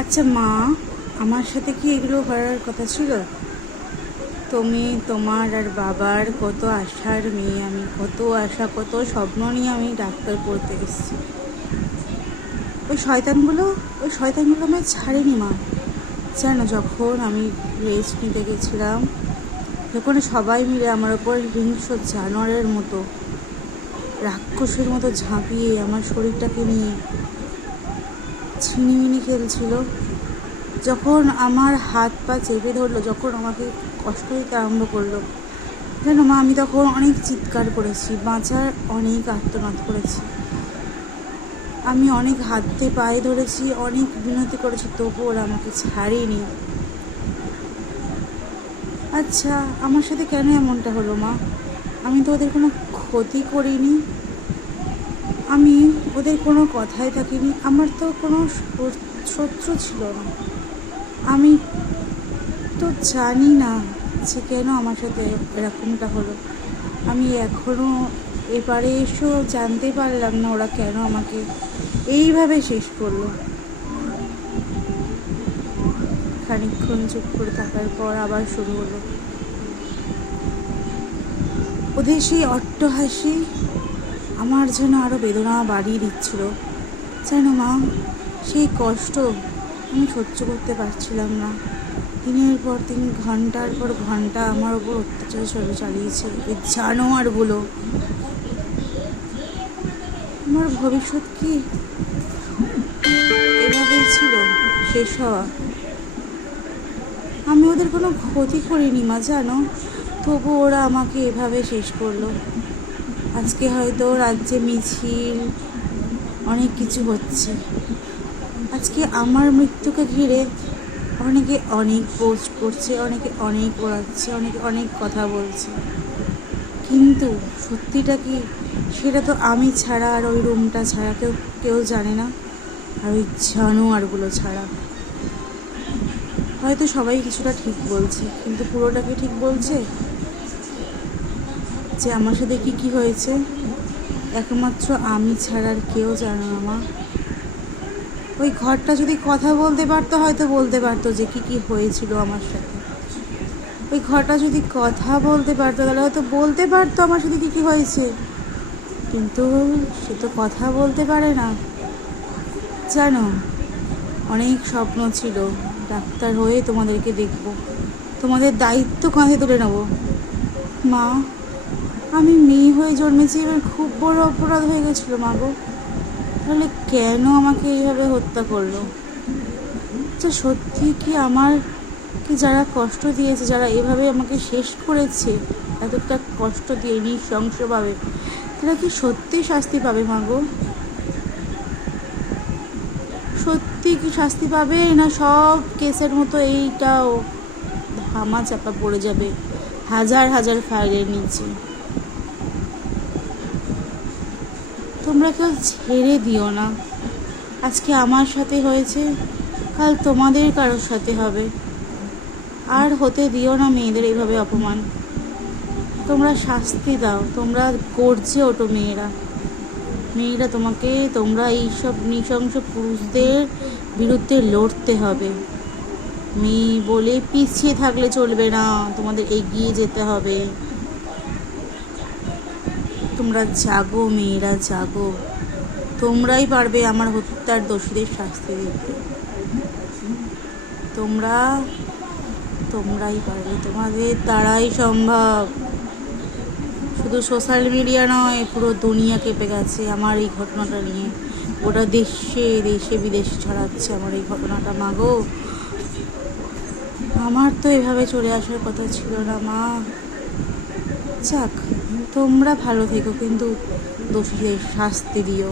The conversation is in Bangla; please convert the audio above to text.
আচ্ছা মা, আমার সাথে কি এগুলো করার কথা ছিল? তুমি তোমার আর বাবার কত আশার মেয়ে, আমি কত আশা কত স্বপ্ন নিয়ে আমি ডাক্তার পড়তে এসেছি। ওই শয়তানগুলো আমায় ছাড়েনি মা। জানো, যখন আমি রেস্ট নিতে গেছিলাম, যখন সবাই মিলে আমার ওপর হিংস্র জানোয়ারের মতো রাক্ষসের মতো ঝাঁপিয়ে আমার শরীরটাকে নিয়ে ছিনিমিনি খেলছিল, যখন আমার হাত পা চেপে ধরলো, যখন আমাকে কষ্ট দিতে আরম্ভ করলো, জানো মা, আমি তখন অনেক চিৎকার করেছি, বাঁচার অনেক আর্তনাদ করেছি, আমি অনেক হাতে পায়ে ধরেছি, অনেক বিনতি করেছি, তবুও ওরা আমাকে ছাড়েনি। আচ্ছা, আমার সাথে কেন এমনটা হলো মা? আমি তো ওদের কোনো ক্ষতি করিনি, আমি ওদের কোনো কথায় থাকিনি, আমার তো কোনো শত্রু ছিল না। আমি তো জানি না যে কেন আমার সাথে এরকমটা হলো। আমি এখনও এবারে এসেও জানতে পারলাম না ওরা কেন আমাকে এইভাবে শেষ করলো। খানিকক্ষণ চুপ করে থাকার পর আবার শুরু হলো ওদের সেই অট্টহাসি। আমার যেন আরও বেদনা বাড়িয়ে দিচ্ছিল। জানো মা, সেই কষ্ট আমি সহ্য করতে পারছিলাম না। দিনের পর দিন, ঘন্টার পর ঘন্টা আমার ওপর অত্যাচার চালিয়েছে এই জানোয়ারগুলো। আমার ভবিষ্যৎ কি এভাবেই ছিল শেষ হওয়া? আমি ওদের কোনো ক্ষতি করিনি মা, জানো, তবু ওরা আমাকে এভাবে শেষ করলো। আজকে হয়তো রাজ্যে মিছিল, অনেক কিছু হচ্ছে। আজকে আমার মৃত্যুকে ঘিরে অনেকে অনেক পোস্ট করছে, অনেকে অনেক ওড়াচ্ছে, অনেকে অনেক কথা বলছে, কিন্তু সত্যিটা কি সেটা তো আমি ছাড়া আর ওই রুমটা ছাড়া কেউ কেউ জানে না, আর ওই জানোয়ারগুলো ছাড়া। হয়তো সবাই কিছুটা ঠিক বলছে, কিন্তু পুরোটাকে ঠিক বলছে? যে আমার সাথে কি কি হয়েছে একমাত্র আমি ছাড়া আর কেউ জানে না মা। ওই ঘরটা যদি কথা বলতে পারতো, হয়তো বলতে পারতো যে কি কি হয়েছিল আমার সাথে। ওই ঘরটা যদি কথা বলতে পারতো, তাহলে হয়তো বলতে পারতো আমার সাথে কী কী হয়েছে, কিন্তু সে তো কথা বলতে পারে না। জানো, অনেক স্বপ্ন ছিল ডাক্তার হয়ে তোমাদেরকে দেখব, তোমাদের দায়িত্ব কাঁধে তুলে নেব। মা, আমি মেয়ে হয়ে জন্মেছি, এবার খুব বড় অপরাধ হয়ে গেছিলো মা গো। তাহলে কেন আমাকে এইভাবে হত্যা করলো? আচ্ছা, সত্যি কি আমার কি যারা কষ্ট দিয়েছে, যারা এভাবে আমাকে শেষ করেছে, এতটা কষ্ট দিয়ে নৃশংসভাবে, তারা কি সত্যি শাস্তি পাবে মা গো? সত্যি কি শাস্তি পাবে, না সব কেসের মতো এইটাও ধামা চাপা পড়ে যাবে হাজার হাজার ফাইলের নিচে? তোমরা কেউ ছেড়ে দিও না। আজকে আমার সাথে হয়েছে, কাল তোমাদের কারোর সাথে হবে। আর হতে দিও না মেয়েদের এইভাবে অপমান। তোমরা শাস্তি দাও, তোমরা গর্জে ওঠো মেয়েরা। মেয়েরা তোমাকে, তোমরা এইসব নৃশংস পুরুষদের বিরুদ্ধে লড়তে হবে। মেয়ে বলে পিছিয়ে থাকলে চলবে না, তোমাদের এগিয়ে যেতে হবে। তোমরা জাগো মেয়েরা, জাগো। তোমরাই পারবে আমার হত্যার দোষীদের শাস্তি দিতে। তোমরাই পারবে, তোমাদের দ্বারাই সম্ভব। শুধু সোশ্যাল মিডিয়া নয়, পুরো দুনিয়া কেঁপে গেছে আমার এই ঘটনাটা নিয়ে। গোটা দেশে দেশে বিদেশে ছড়াচ্ছে আমার এই ঘটনাটা মা গো। আমার তো এভাবে চলে আসার কথা ছিল না মা। যাক, তোমরা ভালো থেকো, কিন্তু দোষীদের শাস্তি দিও।